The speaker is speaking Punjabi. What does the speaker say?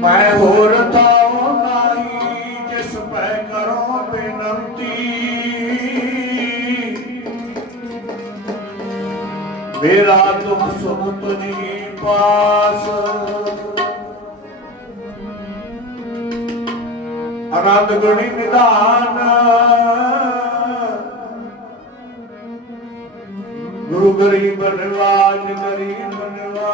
ਮੈਂ ਹੋਰ ਤਾਉ ਨਾਹੀ, ਜਿਸ ਪੈ ਕਰੋ ਬੇਨਤੀ। ਮੇਰਾ ਦੁਖ ਸੁਖ ਤੁਝੀ ਪਾਸ। ਅਨੰਦ ਗੁਣੀ ਨਿਧਾਨ। ਗੁਰੂ ਗਰੀਬ ਨਿਵਾਜ ਗਰੀਬ ਨਿਵਾਜ।